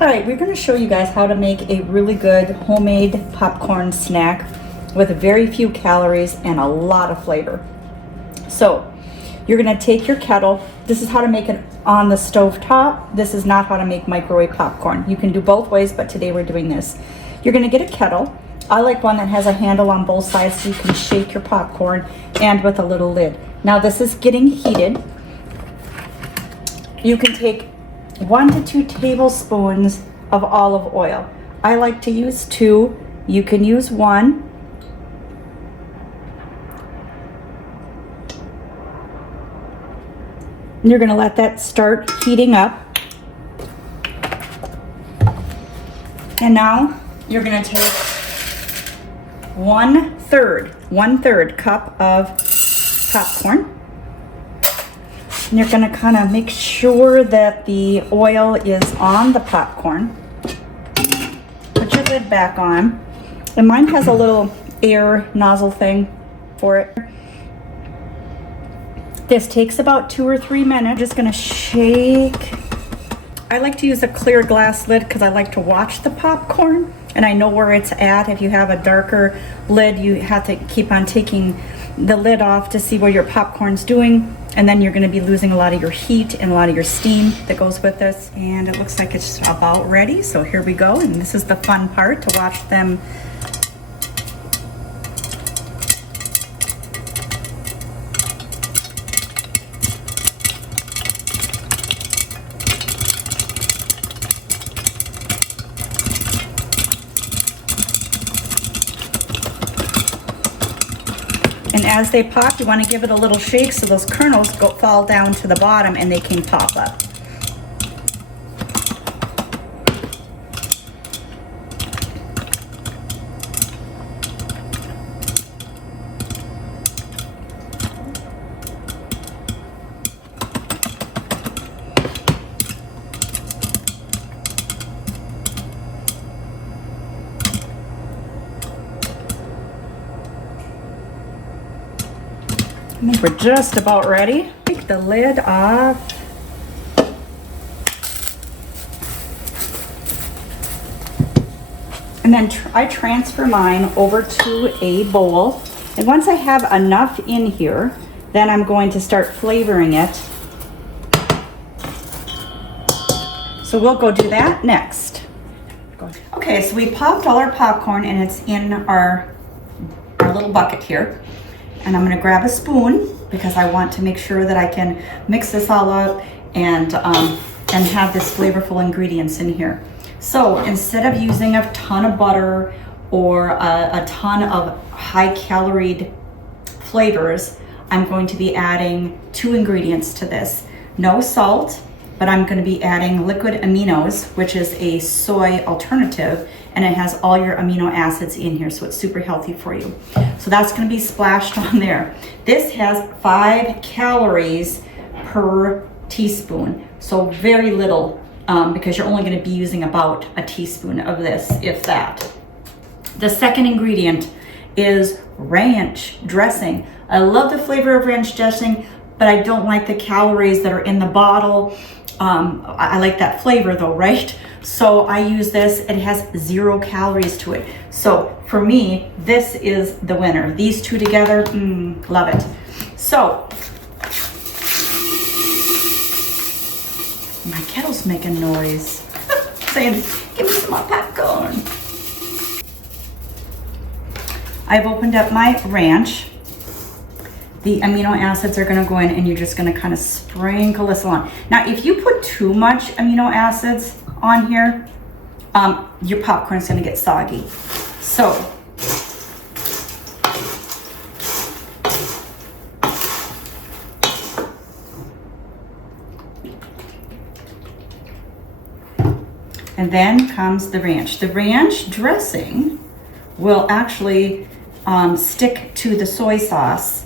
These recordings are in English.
All right, we're going to show you guys how to make a really good homemade popcorn snack with very few calories and a lot of flavor. So you're going to take your kettle. This is how to make it on the stove top. This is not how to make microwave popcorn. You can do both ways, but today we're doing this. You're going to get a kettle. I like one that has a handle on both sides so you can shake your popcorn, and with a little lid. Now this is getting heated. You can take 1 to 2 tablespoons of olive oil. I like to use 2. You can use 1. And you're going to let that start heating up. And now you're going to take 1/3 cup of popcorn. And you're going to kind of make sure that the oil is on the popcorn. Put your lid back on. And mine has a little air nozzle thing for it. This takes about 2 or 3 minutes. Just going to shake. I like to use a clear glass lid because I like to watch the popcorn and I know where it's at. If you have a darker lid, you have to keep on taking the lid off to see where your popcorn's doing. And then you're going to be losing a lot of your heat and a lot of your steam that goes with this. And it looks like it's about ready. So here we go. And this is the fun part, to watch them. And as they pop, you want to give it a little shake so those kernels fall down to the bottom and they can pop up. I think we're just about ready. Take the lid off. And then I transfer mine over to a bowl. And once I have enough in here, then I'm going to start flavoring it. So we'll go do that next. Okay, so we popped all our popcorn and it's in our little bucket here. And I'm going to grab a spoon because I want to make sure that I can mix this all up and have this flavorful ingredients in here. So instead of using a ton of butter or a ton of high-calorie flavors, I'm going to be adding 2 ingredients to this. No salt, but I'm going to be adding liquid aminos, which is a soy alternative, and it has all your amino acids in here, so it's super healthy for you. So that's going to be splashed on there. This has 5 calories per teaspoon, so very little, because you're only going to be using about a teaspoon of this, if that. The second ingredient is ranch dressing. I love the flavor of ranch dressing, but I don't like the calories that are in the bottle. I like that flavor though, right? So I use this. It has 0 calories to it. So for me, this is the winner. These 2 together, love it. So my kettle's making noise, saying, give me some more popcorn. I've opened up my ranch. The amino acids are going to go in and you're just going to kind of sprinkle this on. Now, if you put too much amino acids on here, your popcorn is going to get soggy. So, and then comes the ranch. The ranch dressing will actually stick to the soy sauce.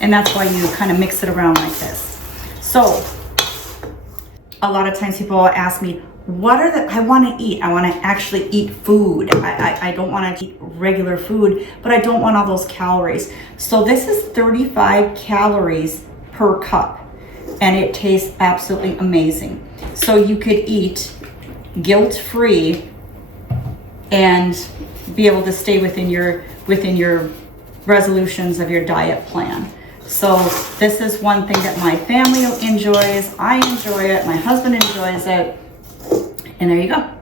And that's why you kind of mix it around like this. So a lot of times people will ask me, what are the, I want to eat. I want to actually eat food. I don't want to eat regular food, but I don't want all those calories. So this is 35 calories per cup. and it tastes absolutely amazing. So you could eat guilt-free and be able to stay within your resolutions of your diet plan. So this is one thing that my family enjoys. I enjoy it. My husband enjoys it. And there you go.